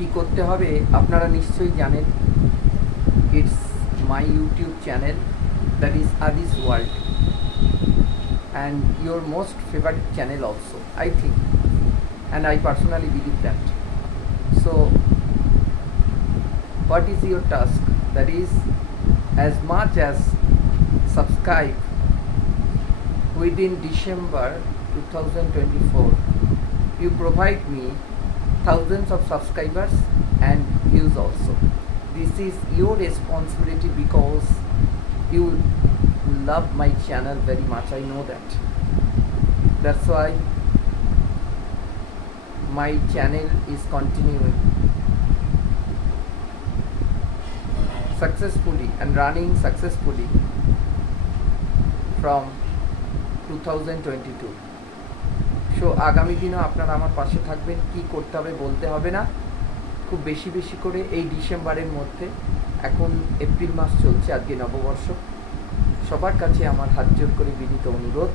কি করতে হবে আপনারা নিশ্চয়ই জানেন। It's my YouTube channel that is Adi's world and your most favourite channel also I think and I personally believe that so what is your task? That is, as much as subscribe within december 2024 you provide me thousands of subscribers and views also. This is your responsibility because you love my channel very much i know that. That's why my channel is continuing successfully and running successfully from 2022 so আগামী দিনও আপনারা আমার পাশে থাকবেন, কি করতে হবে বলতে হবে না। খুব বেশি বেশি করে এই ডিসেম্বরের মধ্যে, এখন এপ্রিল মাস চলছে, আজকে নববর্ষ। সবার কাছে আমার হাত জোর করে বিনীত অনুরোধ,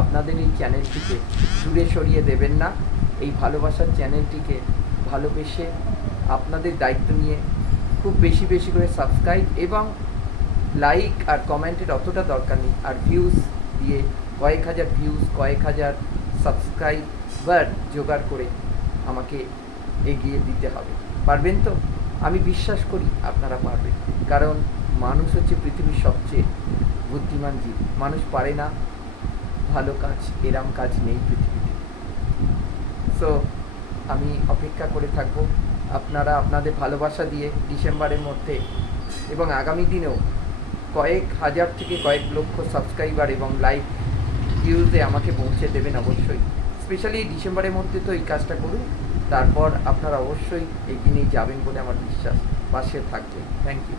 আপনাদের এই চ্যানেলটিকে দূরে সরিয়ে দেবেন না। এই ভালোবাসার চ্যানেলটিকে ভালোবেসে আপনাদের দায়িত্ব নিয়ে খুব বেশি বেশি করে সাবস্ক্রাইব এবং লাইক আর কমেন্টের অতটা দরকার নেই। আর ভিউজ দিয়ে কয়েক হাজার ভিউজ কয়েক হাজার সাবস্ক্রাইবার জোগাড় করে আমাকে এগিয়ে দিতে হবে। পারবেন তো? আমি বিশ্বাস করি আপনারা পারবেন। কারণ মানুষ হচ্ছে পৃথিবীর সবচেয়ে বুদ্ধিমান জীব। মানুষ পারে না ভালো কাজ, এরম কাজ নেই পৃথিবীতে। সো আমি অপেক্ষা করে থাকব। আপনারা আপনাদের ভালোবাসা দিয়ে ডিসেম্বরের মধ্যে এবং আগামী দিনেও কয়েক হাজার থেকে কয়েক লক্ষ সাবস্ক্রাইবার এবং লাইক ভিউজে আমাকে পৌঁছে দেবেন অবশ্যই। স্পেশালি ডিসেম্বরের মধ্যে তো এই কাজটা করুন। তারপর আপনারা অবশ্যই এগিয়ে নিয়ে যাবেন বলে আমার বিশ্বাস। পাশে থাকবে থ্যাংক ইউ